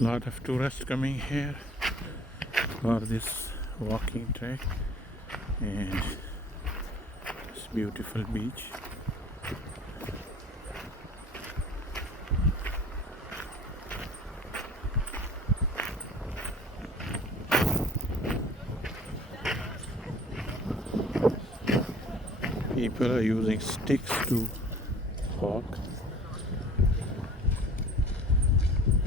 Lot of tourists coming here for this walking track and this beautiful beach. People are using sticks to walk.